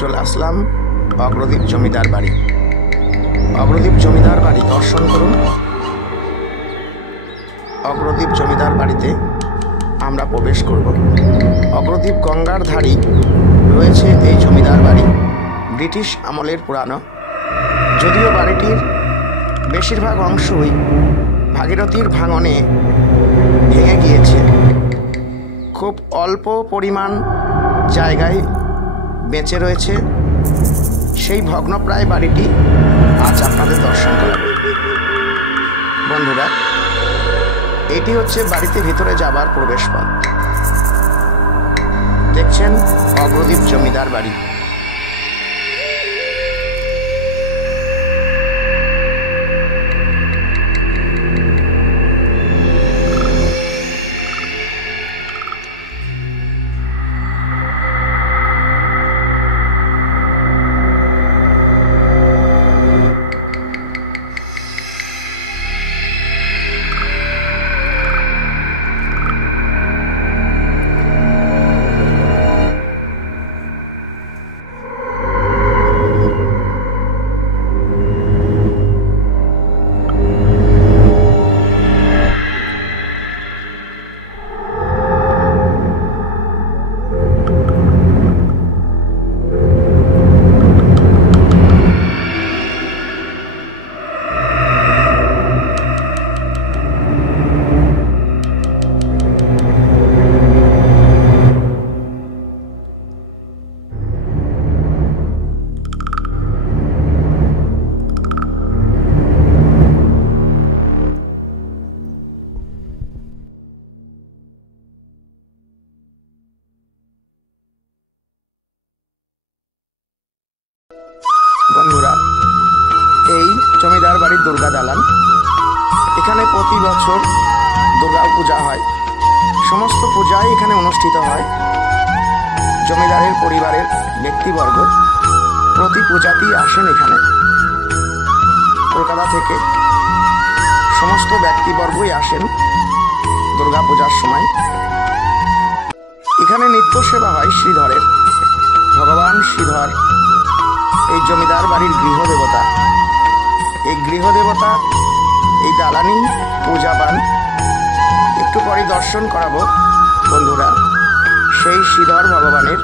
চলে আসলাম অগ্রদীপ জমিদার বাড়ি। অগ্রদীপ জমিদার বাড়ি দর্শন করুন। অগ্রদীপ জমিদার বাড়িতে আমরা প্রবেশ করব। অগ্রদীপ গঙ্গার ধারেই রয়েছে এই জমিদার বাড়ি। ব্রিটিশ আমলের পুরানো, যদিও বাড়িটির বেশিরভাগ অংশই ভাগীরথীর ভাঙনে ভেঙে গিয়েছে। খুব অল্প পরিমাণ জায়গায় বেঁচে রয়েছে সেই ভগ্নপ্রায় বাড়িটি আজ আপনাদের দর্শন করাবো। বন্ধুরা, এটি হচ্ছে বাড়িতে ভিতরে যাবার প্রবেশপথ। দেখছেন অগ্রদীপ জমিদার বাড়ি। বন্ধুরা, এই জমিদার বাড়ির দুর্গা দালান। এখানে প্রতি বছর দুর্গা পূজা হয়। সমস্ত পূজাই এখানে অনুষ্ঠিত হয়। জমিদারের পরিবারের ব্যক্তিবর্গ প্রতি পূজাতেই আসেন এখানে। কলকাতা থেকে সমস্ত ব্যক্তিবর্গই আসেন দুর্গা পূজার সময়। এখানে নিত্য সেবা হয় শ্রীধরের। ভগবান শ্রীধর এই জমিদার বাড়ির গৃহদেবতা। এই গৃহদেবতা এই দালানি পূজা পান। একটু পরে দর্শন করাবো বন্ধুরা সেই শ্রীধর ভগবানের।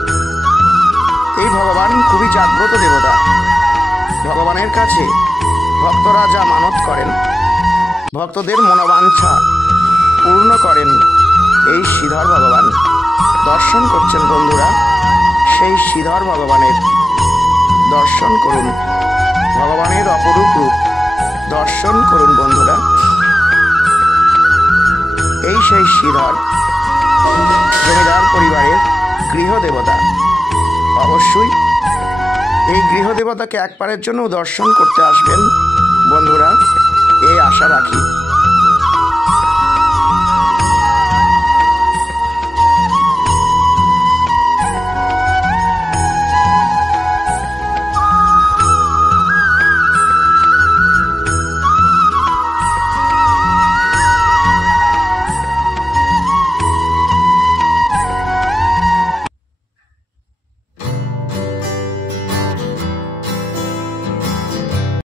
এই ভগবান খুবই জাগ্রত দেবতা। ভগবানের কাছে ভক্তরা যা মানত করেন, ভক্তদের মনোবাঞ্ছা পূর্ণ করেন এই শ্রীধর ভগবান। দর্শন করছেন বন্ধুরা সেই শ্রীধর ভগবানের। দর্শন করুন ভগবানের অপরূপ রূপ। দর্শন করুন বন্ধুরা। এই সেই শ্রীধর জমিদার পরিবারের গৃহদেবতা। অবশ্যই এই গৃহদেবতাকে একবারের জন্য দর্শন করতে আসবেন বন্ধুরা, এই আশা রাখি।